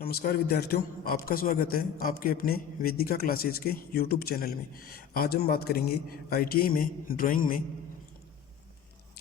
नमस्कार विद्यार्थियों, आपका स्वागत है आपके अपने वेदिका क्लासेज के यूट्यूब चैनल में। आज हम बात करेंगे आईटीआई में ड्राइंग में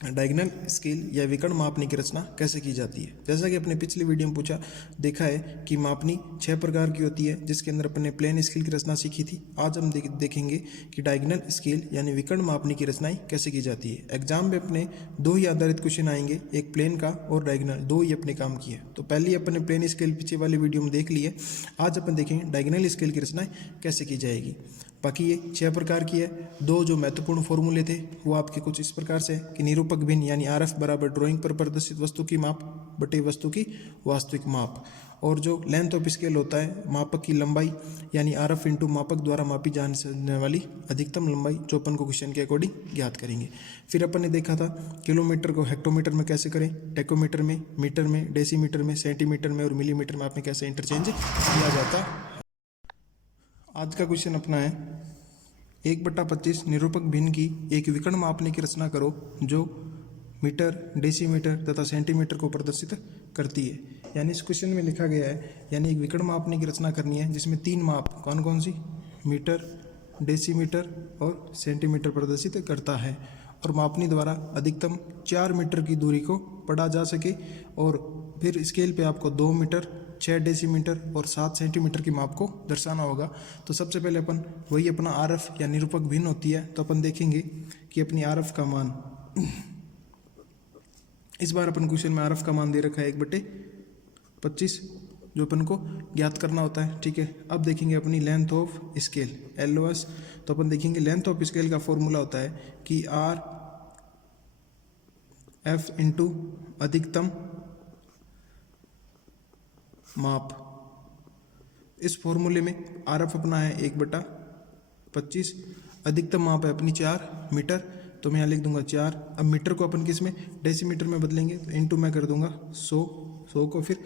डायगोनल स्केल या विकर्ण मापनी की रचना कैसे की जाती है। जैसा कि अपने पिछली वीडियो में देखा है कि मापनी 6 प्रकार की होती है, जिसके अंदर अपने प्लेन स्केल की रचना सीखी थी। आज हम देखेंगे कि डायगोनल स्केल यानी विकर्ण मापनी की रचनाएं कैसे की जाती है। एग्जाम में अपने दो ही आधारित क्वेश्चन आएंगे, एक प्लेन का और डायगोनल, दो ही अपने काम की है। तो पहले अपने प्लेन स्केल पीछे वाली वीडियो में देख लिए। आज अपन देखेंगे डायगोनल स्केल की रचनाएं कैसे की जाएगी। बाकी ये 6 प्रकार की है। दो जो महत्वपूर्ण फॉर्मूले थे वो आपके कुछ इस प्रकार से कि निरूपक भिन्न यानी आरएफ बराबर ड्राइंग पर प्रदर्शित वस्तु की माप बटे वस्तु की वास्तविक माप, और जो लेंथ ऑफ स्केल होता है मापक की लंबाई यानी आरएफ इंटू मापक द्वारा मापी जाने वाली अधिकतम लंबाई, जो अपन को क्वेश्चन के अकॉर्डिंग ज्ञात करेंगे। फिर अपन ने देखा था किलोमीटर को हेक्टोमीटर में कैसे करें, टेकोमीटर में, मीटर में, डेसीमीटर में, सेंटीमीटर में और मिलीमीटर में आपने कैसे इंटरचेंज किया जाता है। आज का क्वेश्चन अपना है 1/25 निरूपक भिन्न की एक विकर्ण मापने की रचना करो जो मीटर, डेसीमीटर तथा सेंटीमीटर को प्रदर्शित करती है। यानी इस क्वेश्चन में लिखा गया है यानी एक विकर्ण मापने की रचना करनी है जिसमें 3 माप कौन कौन सी, मीटर, डेसीमीटर और सेंटीमीटर प्रदर्शित करता है, और मापनी द्वारा अधिकतम 4 मीटर की दूरी को पढ़ा जा सके। और फिर स्केल पे आपको 2 मीटर, 6 डेसीमीटर और 7 सेंटीमीटर की माप को दर्शाना होगा। तो सबसे पहले अपन वही अपना आरएफ या निरूपक भिन्न होती है, तो अपन देखेंगे कि अपनी आरएफ का मान इस बार अपन क्वेश्चन में आरएफ का मान दे रखा है 1/25 जो अपन को ज्ञात करना होता है। ठीक है, अब देखेंगे अपनी लेंथ ऑफ स्केल एलओएस। तो अपन देखेंगे लेंथ ऑफ स्केल का फॉर्मूला होता है कि आर एफ इंटू अधिकतम माप। इस फॉर्मूले में आर एफ अपना है 1/25, अधिकतम माप है अपनी 4 मीटर, तो मैं यहाँ लिख दूंगा 4। अब मीटर को अपन किस में, डेसीमीटर में बदलेंगे, तो इंटू मैं कर दूंगा 100 को फिर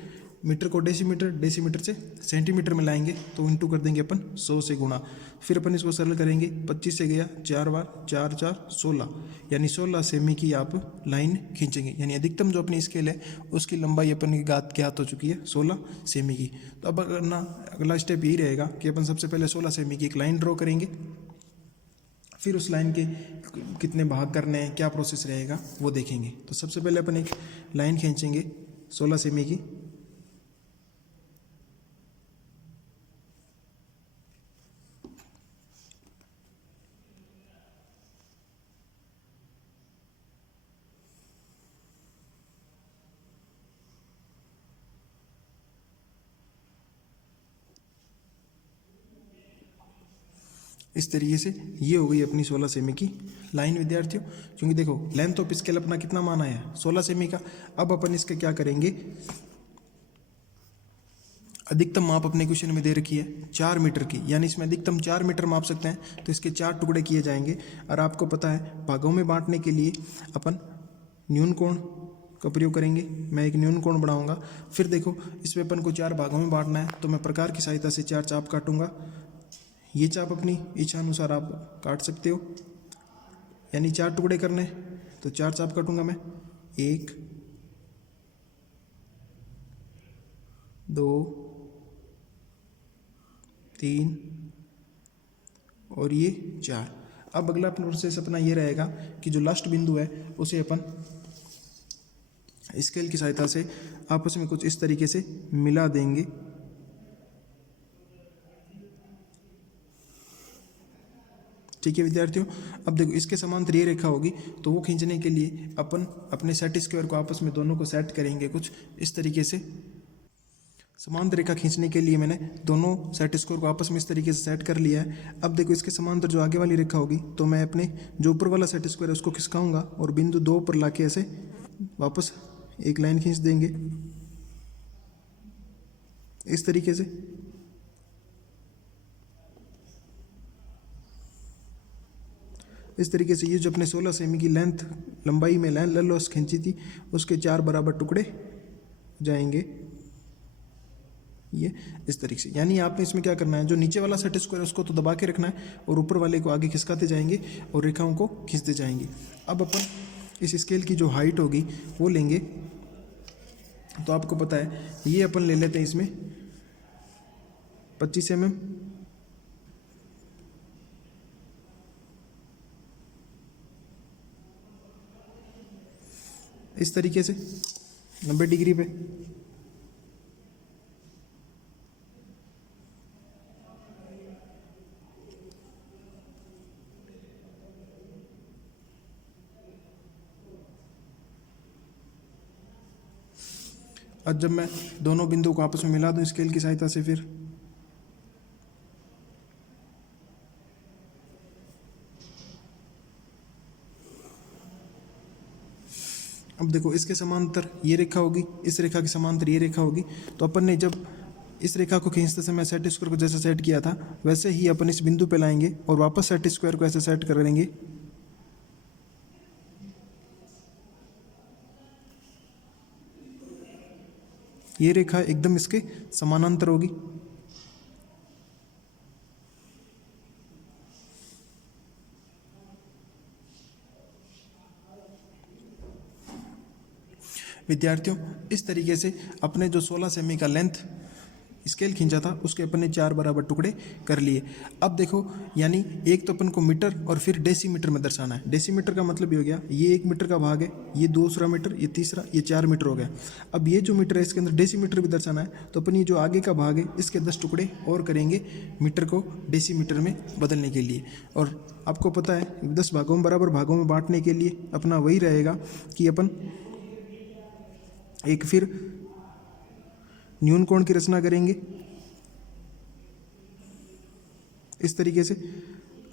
मीटर को डेसीमीटर, डेसीमीटर से सेंटीमीटर में लाएंगे तो इंटू कर देंगे अपन 100 से गुणा। फिर अपन इसको सरल करेंगे, 25 से गया 4 बार, 4 4 16, यानी 16 सेमी की आप लाइन खींचेंगे। यानी अधिकतम जो अपनी स्केल है उसकी लंबाई अपन की ज्ञात हो चुकी है 16 सेमी की। तो अब अगला स्टेप यही रहेगा कि अपन सबसे पहले 16 सेमी की एक लाइन ड्रॉ करेंगे, फिर उस लाइन के कितने भाग करने हैं, क्या प्रोसेस रहेगा वो देखेंगे। तो सबसे पहले अपन एक लाइन खींचेंगे 16 सेमी की, इस तरीके से ये हो गई अपनी 16 सेमी की लाइन विद्यार्थियों। क्योंकि देखो लेंथ ऑफ स्केल अपना कितना माना है 16 सेमी का। अब अपन इसका क्या करेंगे, अधिकतम माप अपने क्वेश्चन में दे रखी है 4 मीटर की, यानी इसमें अधिकतम 4 मीटर माप सकते हैं, तो इसके 4 टुकड़े किए जाएंगे। और आपको पता है भागों में बांटने के लिए अपन न्यून कोण का प्रयोग करेंगे। मैं एक न्यून कोण बनाऊंगा, फिर देखो इसमें अपन को 4 भागों में बांटना है, तो मैं प्रकार की सहायता से 4 चाप काटूंगा। ये चाप अपनी इच्छा अनुसार आप काट सकते हो, यानी 4 टुकड़े करने तो 4 चाप काटूंगा मैं, 1 2 3 और ये 4। अब अगला प्रोसेस अपना ये रहेगा कि जो लास्ट बिंदु है उसे अपन स्केल की सहायता से आपस में कुछ इस तरीके से मिला देंगे। ठीक है विद्यार्थियों, अब देखो इसके समांतर ये रेखा होगी, तो वो खींचने के लिए अपन अपने सेट स्क्वायर को आपस में दोनों को सेट करेंगे कुछ इस तरीके से। समांतर रेखा खींचने के लिए मैंने दोनों सेट स्क्वायर को आपस में इस तरीके से सेट कर लिया है। अब देखो इसके समांतर जो आगे वाली रेखा होगी, तो मैं अपने जो ऊपर वाला सेट स्क्वायर है उसको खिसकाऊंगा और बिंदु 2 पर लाके ऐसे वापस एक लाइन खींच देंगे इस तरीके से। इस तरीके से ये जो अपने 16 सेमी की लेंथ लंबाई में लॉस खींची थी उसके 4 बराबर टुकड़े जाएंगे ये इस तरीके से। यानी आपने इसमें क्या करना है, जो नीचे वाला सेट स्क्वायर है उसको तो दबा के रखना है और ऊपर वाले को आगे खिसकाते जाएंगे और रेखाओं को खींचते जाएंगे। अब अपन इस स्केल की जो हाइट होगी वो लेंगे, तो आपको पता है ये अपन ले लेते हैं इसमें 25 mm, इस तरीके से 90 डिग्री पे। अब जब मैं दोनों बिंदु को आपस में मिला दूं स्केल की सहायता से, फिर अब देखो इसके समांतर ये रेखा होगी, इस रेखा के समांतर ये रेखा होगी। तो अपन ने जब इस रेखा को खींचते समय सेट स्क्वायर को जैसे सेट किया था वैसे ही अपन इस बिंदु पे लाएंगे और वापस सेट स्क्वायर को ऐसे सेट कर देंगे। ये रेखा एकदम इसके समानांतर होगी। विद्यार्थियों, इस तरीके से अपने जो 16 सेमी का लेंथ स्केल खींचा था उसके अपन ने 4 बराबर टुकड़े कर लिए। अब देखो, यानी एक तो अपन को मीटर और फिर डेसीमीटर में दर्शाना है। डेसीमीटर का मतलब ये हो गया, ये 1 मीटर का भाग है, ये दूसरा मीटर, ये तीसरा, ये 4 मीटर हो गया। अब ये जो मीटर है इसके अंदर डेसीमीटर भी दर्शाना है, तो अपन ये जो आगे का भाग है इसके 10 टुकड़े और करेंगे मीटर को डेसीमीटर में बदलने के लिए। और आपको पता है 10 भागों में बराबर भागों में बांटने के लिए अपना वही रहेगा कि अपन एक फिर न्यून कोण की रचना करेंगे इस तरीके से।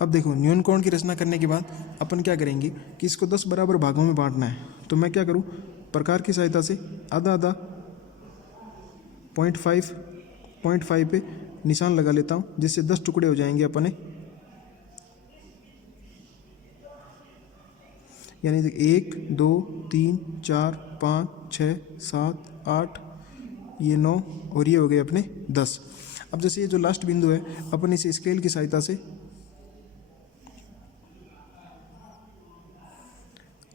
अब देखो, न्यून कोण की रचना करने के बाद अपन क्या करेंगे कि इसको 10 बराबर भागों में बांटना है। तो मैं क्या करूं, प्रकार की सहायता से आधा आधा 0.5 पे निशान लगा लेता हूं, जिससे 10 टुकड़े हो जाएंगे अपने। यानी 1 2 3 4 5 6 7 8, ये 9 और ये हो गए अपने 10। अब जैसे ये जो लास्ट बिंदु है अपन इसे स्केल की सहायता से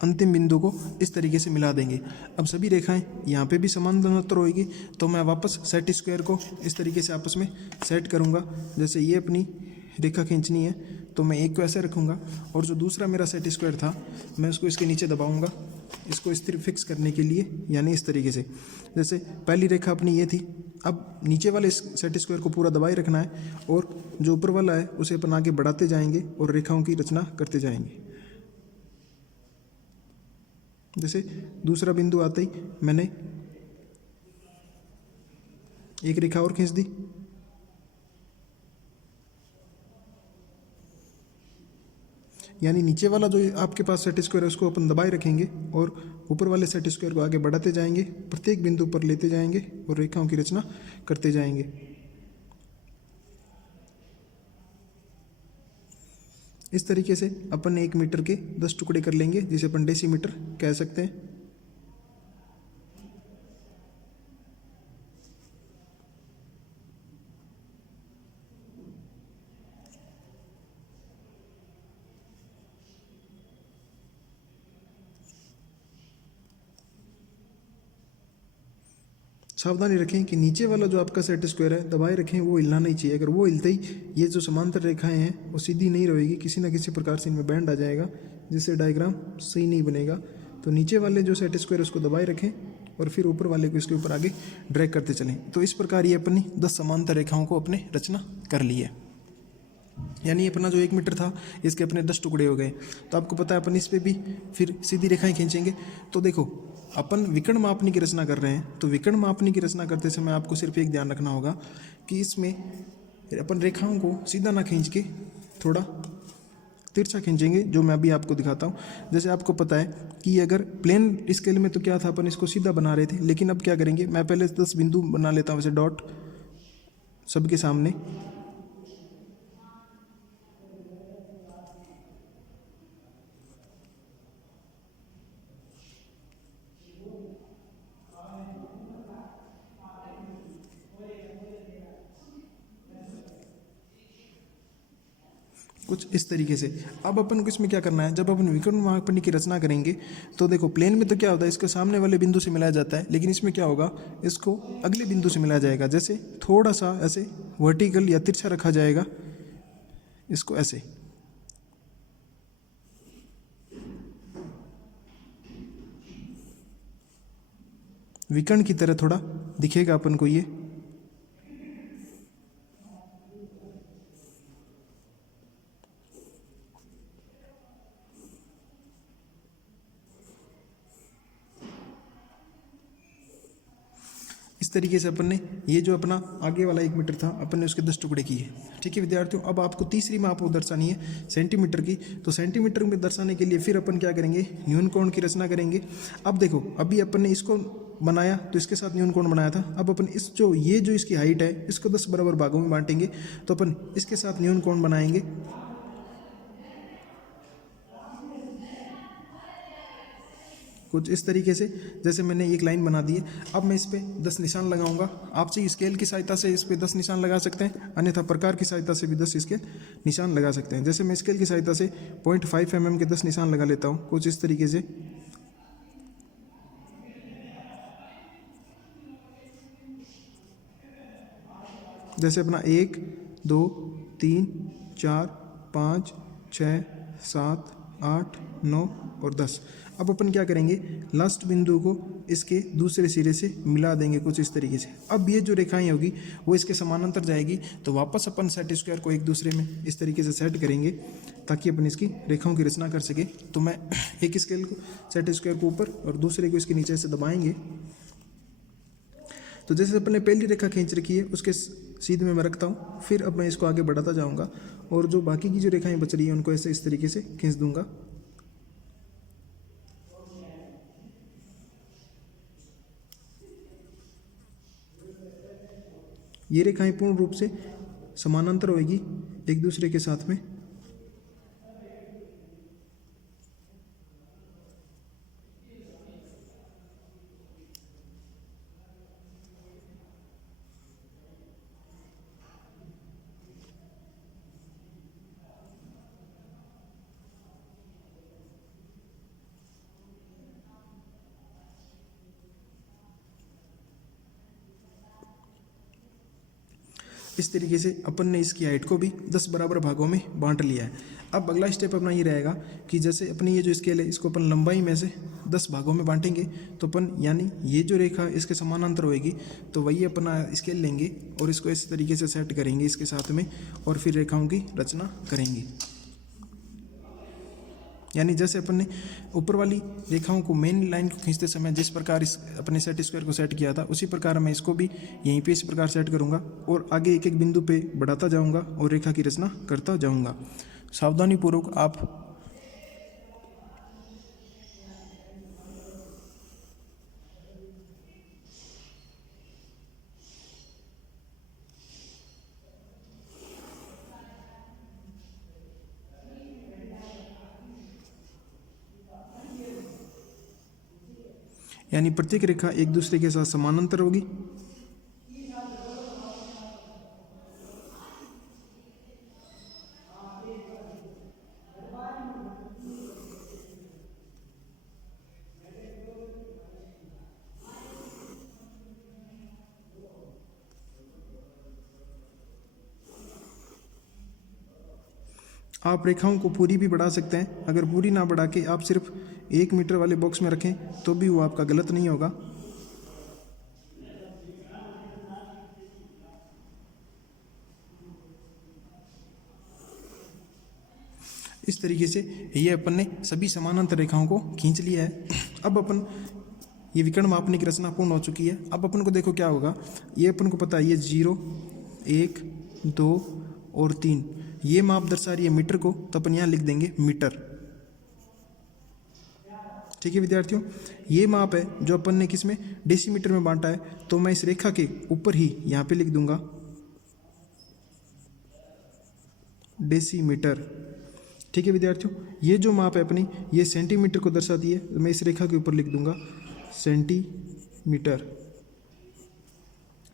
अंतिम बिंदु को इस तरीके से मिला देंगे। अब सभी रेखाएं यहाँ पे भी समानांतर होगी, तो मैं वापस सेट स्क्वायर को इस तरीके से आपस में सेट करूँगा। जैसे ये अपनी रेखा खींचनी है तो मैं एक को ऐसे रखूँगा और जो दूसरा मेरा सेट स्क्वायर था मैं उसको इसके नीचे दबाऊँगा, इसको स्थिर फिक्स करने के लिए, यानी इस तरीके से। जैसे पहली रेखा अपनी ये थी, अब नीचे वाले सेट स्क्वायर को पूरा दबाए रखना है और जो ऊपर वाला है उसे अपन आगे बढ़ाते जाएंगे और रेखाओं की रचना करते जाएंगे। जैसे दूसरा बिंदु आते ही मैंने एक रेखा और खींच दी, यानी नीचे वाला जो आपके पास सेट स्क्वायर है उसको अपन दबाए रखेंगे और ऊपर वाले सेट स्क्वायर को आगे बढ़ाते जाएंगे, प्रत्येक बिंदु पर लेते जाएंगे और रेखाओं की रचना करते जाएंगे। इस तरीके से अपन 1 मीटर के 10 टुकड़े कर लेंगे, जिसे अपन डेसीमीटर कह सकते हैं। सावधानी रखें कि नीचे वाला जो आपका सेट स्क्वायर है दबाए रखें, वो हिलना नहीं चाहिए। अगर वो हिलते ही ये जो समांतर रेखाएं हैं वो सीधी नहीं रहेगी, किसी ना किसी प्रकार से इनमें बैंड आ जाएगा, जिससे डायग्राम सही नहीं बनेगा। तो नीचे वाले जो सेट स्क्वायर उसको दबाए रखें और फिर ऊपर वाले को इसके ऊपर आगे ड्रैग करते चलें। तो इस प्रकार ये अपनी 10 समांतर रेखाओं को अपने रचना कर ली है। यानी अपना जो 1 मीटर था इसके अपने 10 टुकड़े हो गए। तो आपको पता है अपन इस पे भी फिर सीधी रेखाएं खींचेंगे। तो देखो, अपन विकर्ण मापनी की रचना कर रहे हैं, तो विकर्ण मापनी की रचना करते समय आपको सिर्फ एक ध्यान रखना होगा कि इसमें अपन रेखाओं को सीधा ना खींच के थोड़ा तिरछा खींचेंगे, जो मैं अभी आपको दिखाता हूँ। जैसे आपको पता है कि अगर प्लेन स्केल में तो क्या था, अपन इसको सीधा बना रहे थे, लेकिन अब क्या करेंगे, मैं पहले 10 बिंदु बना लेता हूँ वैसे डॉट सबके सामने। कुछ इस तरीके से। अब अपन को इसमें क्या करना है, जब अपन विकर्ण मापनी की रचना करेंगे तो देखो प्लेन में तो क्या होता है, इसके सामने वाले बिंदु से मिलाया जाता है, लेकिन इसमें क्या होगा, इसको अगले बिंदु से मिलाया जाएगा। जैसे थोड़ा सा ऐसे वर्टिकल या तिरछा रखा जाएगा, इसको ऐसे, विकर्ण की तरह थोड़ा दिखेगा अपन को ये। इस तरीके से अपन ने ये जो अपना आगे वाला 1 मीटर था अपन ने उसके 10 टुकड़े किए। ठीक है विद्यार्थियों, अब आपको तीसरी माप दर्शानी है सेंटीमीटर की। तो सेंटीमीटर में दर्शाने के लिए फिर अपन क्या करेंगे, न्यून कोण की रचना करेंगे। अब देखो अभी अपन ने इसको बनाया तो इसके साथ न्यून कोण बनाया था। अब अपन इस जो ये जो इसकी हाइट है इसको 10 बराबर भागों में बांटेंगे, तो अपन इसके साथ न्यून कोण बनाएंगे। कुछ इस तरीके से, जैसे मैंने एक लाइन बना दी है। अब मैं इस पर 10 निशान लगाऊंगा। आप चाहे स्केल की सहायता से इस पर 10 निशान लगा सकते हैं, अन्यथा प्रकार की सहायता से भी 10 इसके निशान लगा सकते हैं। जैसे मैं स्केल की सहायता से 0.5 mm के 10 निशान लगा लेता हूँ, कुछ इस तरीके से। जैसे अपना 1 2 3 4 5 6 7 8 9 और 10। अब अपन क्या करेंगे, लास्ट बिंदु को इसके दूसरे सिरे से मिला देंगे कुछ इस तरीके से। अब ये जो रेखाएं होगी वो इसके समानांतर जाएगी, तो वापस अपन सेट स्क्वायर को एक दूसरे में इस तरीके से सेट करेंगे ताकि अपन इसकी रेखाओं की रचना कर सके। तो मैं एक स्केल को सेट स्क्वायर को ऊपर और दूसरे को इसके नीचे से दबाएंगे। तो जैसे अपन ने पहली रेखा खींच रखी है उसके सीध में मैं रखता हूँ, फिर अब मैं इसको आगे बढ़ाता जाऊँगा और जो बाकी की जो रेखाएं बच रही हैं उनको ऐसे इस तरीके से खींच दूंगा। ये रेखाएं पूर्ण रूप से समानांतर होगी एक दूसरे के साथ में। इस तरीके से अपन ने इसकी हाइट को भी 10 बराबर भागों में बांट लिया है। अब अगला स्टेप अपना ये रहेगा कि जैसे अपनी ये जो स्केल है इसको अपन लंबाई में से 10 भागों में बांटेंगे, तो अपन यानी ये जो रेखा इसके समानांतर होएगी तो वही अपना स्केल लेंगे और इसको इस तरीके से सेट करेंगे इसके साथ में और फिर रेखाओं की रचना करेंगे। यानी जैसे अपन ने ऊपर वाली रेखाओं को मेन लाइन को खींचते समय जिस प्रकार इस अपने सेट स्क्वायर को सेट किया था उसी प्रकार मैं इसको भी यहीं पे इस प्रकार सेट करूंगा और आगे एक एक बिंदु पे बढ़ाता जाऊंगा और रेखा की रचना करता जाऊंगा। सावधानीपूर्वक आप यानी प्रत्येक रेखा एक दूसरे के साथ समानांतर होगी। आप रेखाओं को पूरी भी बढ़ा सकते हैं, अगर पूरी ना बढ़ा के आप सिर्फ 1 मीटर वाले बॉक्स में रखें तो भी वो आपका गलत नहीं होगा। इस तरीके से ये अपन ने सभी समानांतर रेखाओं को खींच लिया है। अब अपन ये विकर्ण मापने की रचना पूर्ण हो चुकी है। अब अपन को देखो क्या होगा, ये अपन को पता है ये 0 1 2 और 3 ये माप दर्शा रही है मीटर को, तो अपन यहाँ लिख देंगे मीटर। ठीक है विद्यार्थियों, ये माप है जो अपन ने किस में डेसीमीटर में बांटा है, तो मैं इस रेखा के ऊपर ही यहाँ पे लिख दूंगा डेसीमीटर। ठीक है विद्यार्थियों, ये जो माप है अपनी ये सेंटीमीटर को दर्शाती है, तो मैं इस रेखा के ऊपर लिख दूंगा सेंटीमीटर।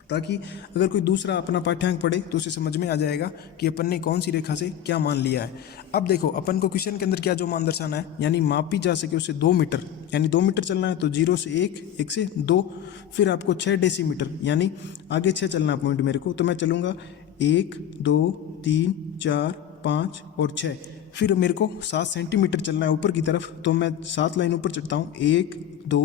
ताकि अगर कोई दूसरा अपना पाठ्यांक पढ़े तो उसे समझ में आ जाएगा कि अपन ने कौन सी रेखा से क्या मान लिया है। अब देखो अपन को क्वेश्चन के अंदर क्या जो मान दर्शाना है, यानी मापी जा सके उससे 2 मीटर, यानी 2 मीटर चलना है तो 0 से 1, 1 से 2, फिर आपको 6 डेसीमीटर यानी आगे 6 चलना है पॉइंट मेरे को, तो मैं चलूँगा 1, 2, 3, 4, 5 और 6, फिर मेरे को 7 सेंटीमीटर चलना है ऊपर की तरफ, तो मैं 7 लाइन ऊपर चढ़ता हूँ, 1, 2,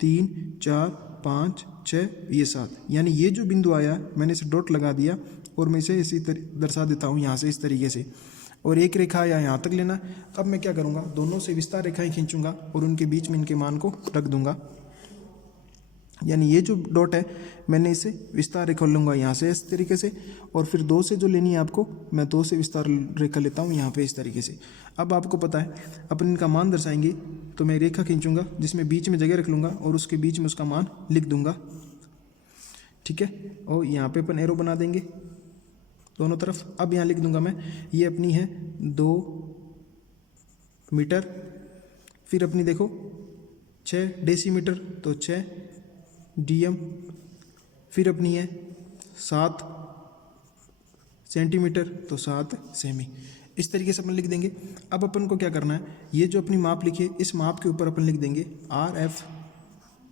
3, 4, 5, 6, ये 7, यानी ये जो बिंदु आया मैंने इसे डॉट लगा दिया और मैं इसे इसी दर्शा देता हूँ यहाँ से इस तरीके से, और एक रेखा आया यहाँ तक लेना। अब मैं क्या करूँगा, दोनों से विस्तार रेखाएं खींचूंगा और उनके बीच में इनके मान को रख दूंगा, यानी ये जो डॉट है मैंने इसे विस्तार रेखा लूँगा यहाँ से इस तरीके से, और फिर 2 से जो लेनी है आपको, मैं 2 से विस्तार रेखा लेता हूँ यहाँ पे इस तरीके से। अब आपको पता है अपन इनका मान दर्शाएंगे, तो मैं रेखा खींचूंगा जिसमें बीच में जगह रख लूँगा और उसके बीच में उसका मान लिख दूंगा, ठीक है, और यहाँ पे अपन एरो बना देंगे दोनों तरफ। अब यहाँ लिख दूंगा मैं, ये अपनी है 2 मीटर, फिर अपनी देखो 6 डेसीमीटर तो 6 डीएम, फिर अपनी है 7 सेंटीमीटर तो 7 सेमी, इस तरीके से अपन लिख देंगे। अब अपन को क्या करना है, ये जो अपनी माप लिखी है इस माप के ऊपर अपन लिख देंगे RF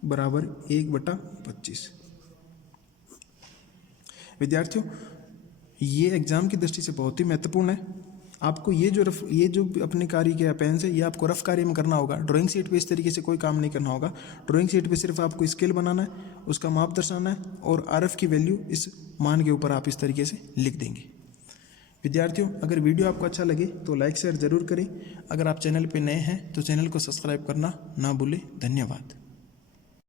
बराबर 1/25। विद्यार्थियों ये एग्जाम की दृष्टि से बहुत ही महत्वपूर्ण है। आपको ये जो अपने कार्य के पेन से ये आपको रफ कार्य में करना होगा, ड्राइंग शीट पे इस तरीके से कोई काम नहीं करना होगा। ड्राइंग शीट पे सिर्फ आपको स्केल बनाना है, उसका माप दर्शाना है और RF की वैल्यू इस मान के ऊपर आप इस तरीके से लिख देंगे। विद्यार्थियों अगर वीडियो आपको अच्छा लगे तो लाइक शेयर ज़रूर करें। अगर आप चैनल पर नए हैं तो चैनल को सब्सक्राइब करना ना भूलें। धन्यवाद।